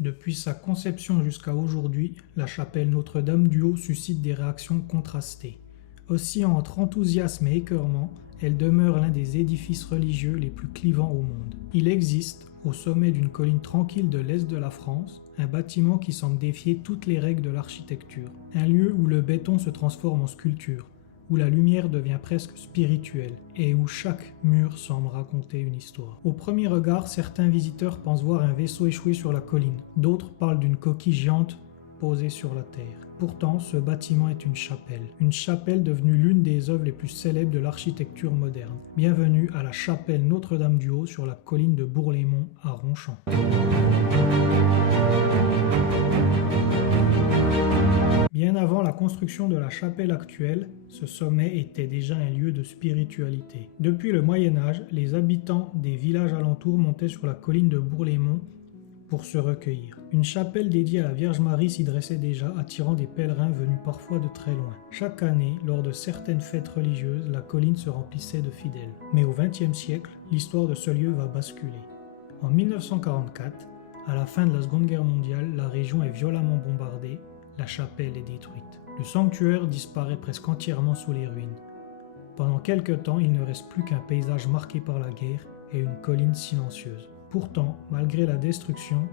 Depuis sa conception jusqu'à aujourd'hui, la chapelle Notre-Dame du Haut suscite des réactions contrastées. Oscillant entre enthousiasme et écœurement, elle demeure l'un des édifices religieux les plus clivants au monde. Il existe, au sommet d'une colline tranquille de l'est de la France, un bâtiment qui semble défier toutes les règles de l'architecture. Un lieu où le béton se transforme en sculpture, où la lumière devient presque spirituelle et où chaque mur semble raconter une histoire. Au premier regard, certains visiteurs pensent voir un vaisseau échoué sur la colline, d'autres parlent d'une coquille géante posée sur la terre. Pourtant, ce bâtiment est une chapelle devenue l'une des œuvres les plus célèbres de l'architecture moderne. Bienvenue à la chapelle Notre-Dame du Haut sur la colline de Bourg-les-Monts à Ronchamp. Bien avant la construction de la chapelle actuelle, ce sommet était déjà un lieu de spiritualité. Depuis le Moyen-Âge, les habitants des villages alentours montaient sur la colline de Bourg-les-Monts pour se recueillir. Une chapelle dédiée à la Vierge Marie s'y dressait déjà, attirant des pèlerins venus parfois de très loin. Chaque année, lors de certaines fêtes religieuses, la colline se remplissait de fidèles. Mais au XXe siècle, l'histoire de ce lieu va basculer. En 1944, à la fin de la Seconde Guerre mondiale, la région est violemment bombardée, la chapelle est détruite. Le sanctuaire disparaît presque entièrement sous les ruines. Pendant quelque temps, il ne reste plus qu'un paysage marqué par la guerre et une colline silencieuse. Pourtant, malgré la destruction,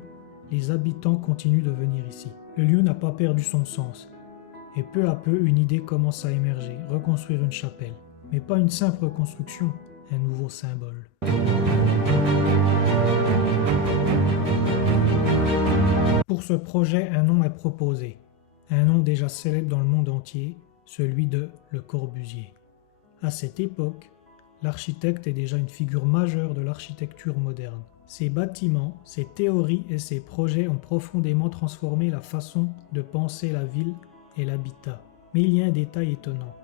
les habitants continuent de venir ici. Le lieu n'a pas perdu son sens, et peu à peu, une idée commence à émerger, reconstruire une chapelle. Mais pas une simple reconstruction, un nouveau symbole. Pour ce projet, un nom est proposé. Un nom déjà célèbre dans le monde entier, celui de Le Corbusier. À cette époque, l'architecte est déjà une figure majeure de l'architecture moderne. Ses bâtiments, ses théories et ses projets ont profondément transformé la façon de penser la ville et l'habitat. Mais il y a un détail étonnant.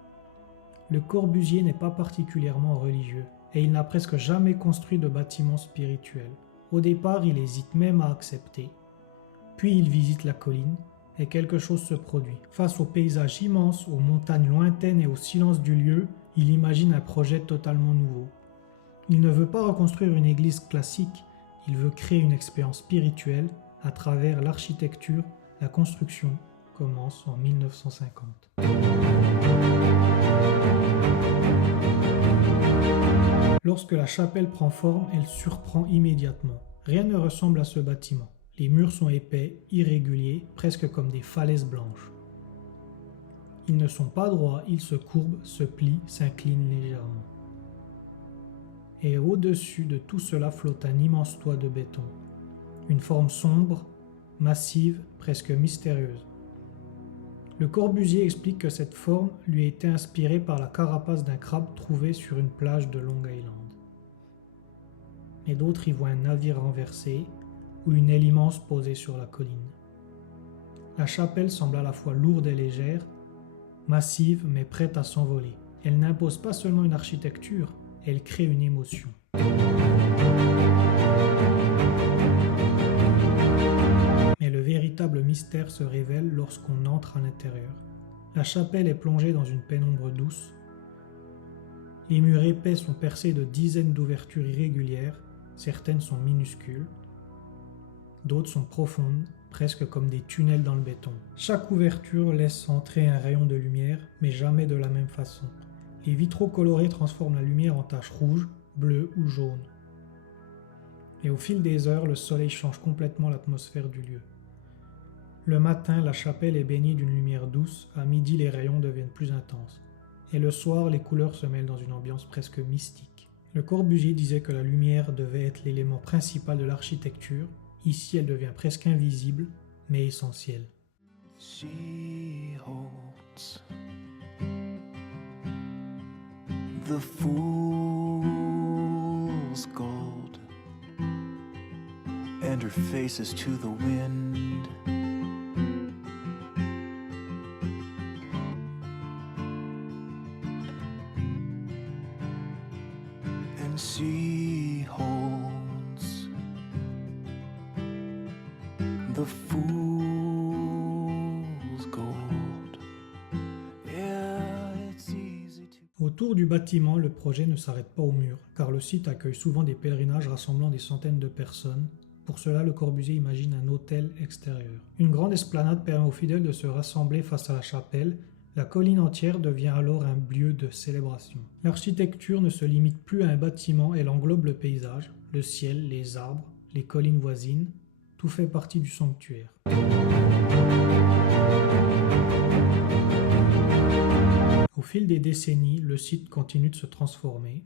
Le Corbusier n'est pas particulièrement religieux et il n'a presque jamais construit de bâtiment spirituel. Au départ, il hésite même à accepter. Puis il visite la colline et quelque chose se produit. Face au paysage immense, aux montagnes lointaines et au silence du lieu, il imagine un projet totalement nouveau. Il ne veut pas reconstruire une église classique, il veut créer une expérience spirituelle à travers l'architecture. La construction commence en 1950. Lorsque la chapelle prend forme, elle surprend immédiatement. Rien ne ressemble à ce bâtiment. Les murs sont épais, irréguliers, presque comme des falaises blanches. Ils ne sont pas droits, ils se courbent, se plient, s'inclinent légèrement. Et au-dessus de tout cela flotte un immense toit de béton. Une forme sombre, massive, presque mystérieuse. Le Corbusier explique que cette forme lui a été inspirée par la carapace d'un crabe trouvé sur une plage de Long Island. Et d'autres y voient un navire renversé ou une aile immense posée sur la colline. La chapelle semble à la fois lourde et légère, massive mais prête à s'envoler. Elle n'impose pas seulement une architecture, elle crée une émotion. Mais le véritable mystère se révèle lorsqu'on entre à l'intérieur. La chapelle est plongée dans une pénombre douce. Les murs épais sont percés de dizaines d'ouvertures irrégulières, certaines sont minuscules, d'autres sont profondes, presque comme des tunnels dans le béton. Chaque ouverture laisse entrer un rayon de lumière, mais jamais de la même façon. Les vitraux colorés transforment la lumière en taches rouges, bleues ou jaunes. Et au fil des heures, le soleil change complètement l'atmosphère du lieu. Le matin, la chapelle est baignée d'une lumière douce, à midi les rayons deviennent plus intenses. Et le soir, les couleurs se mêlent dans une ambiance presque mystique. Le Corbusier disait que la lumière devait être l'élément principal de l'architecture. Ici, elle devient presque invisible, mais essentielle. She holds the fool's gold, and her face is to the wind. And she holds the fool's gold. Yeah, it's easy to... Autour du bâtiment, le projet ne s'arrête pas au mur, car le site accueille souvent des pèlerinages rassemblant des centaines de personnes, Pour cela, Le Corbusier imagine un autel extérieur. Une grande esplanade permet aux fidèles de se rassembler face à la chapelle. La colline entière devient alors un lieu de célébration. L'architecture ne se limite plus à un bâtiment, elle englobe le paysage, le ciel, les arbres, les collines voisines. Tout fait partie du sanctuaire. Au fil des décennies, le site continue de se transformer.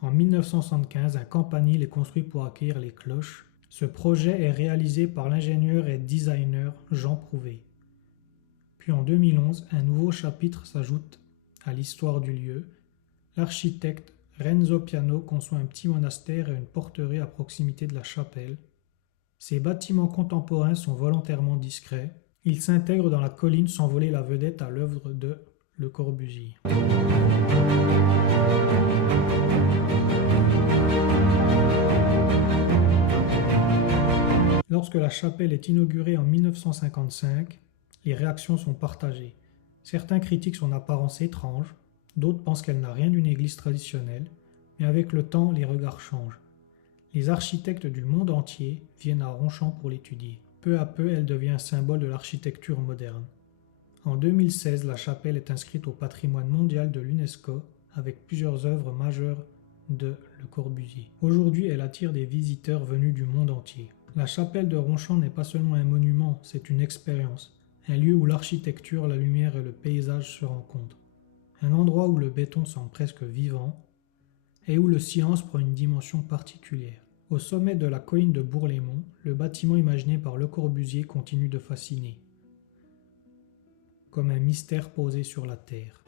En 1975, un campanile est construit pour accueillir les cloches. Ce projet est réalisé par l'ingénieur et designer Jean Prouvé. Puis en 2011, un nouveau chapitre s'ajoute à l'histoire du lieu. L'architecte Renzo Piano conçoit un petit monastère et une porterie à proximité de la chapelle. Ces bâtiments contemporains sont volontairement discrets. Ils s'intègrent dans la colline sans voler la vedette à l'œuvre de Le Corbusier. Lorsque la chapelle est inaugurée en 1955, les réactions sont partagées. Certains critiquent son apparence étrange, d'autres pensent qu'elle n'a rien d'une église traditionnelle, mais avec le temps, les regards changent. Les architectes du monde entier viennent à Ronchamp pour l'étudier. Peu à peu, elle devient un symbole de l'architecture moderne. En 2016, la chapelle est inscrite au patrimoine mondial de l'UNESCO avec plusieurs œuvres majeures de Le Corbusier. Aujourd'hui, elle attire des visiteurs venus du monde entier. La chapelle de Ronchamp n'est pas seulement un monument, c'est une expérience. Un lieu où l'architecture, la lumière et le paysage se rencontrent. Un endroit où le béton semble presque vivant et où le silence prend une dimension particulière. Au sommet de la colline de Bourg-les-Monts, le bâtiment imaginé par Le Corbusier continue de fasciner, comme un mystère posé sur la terre.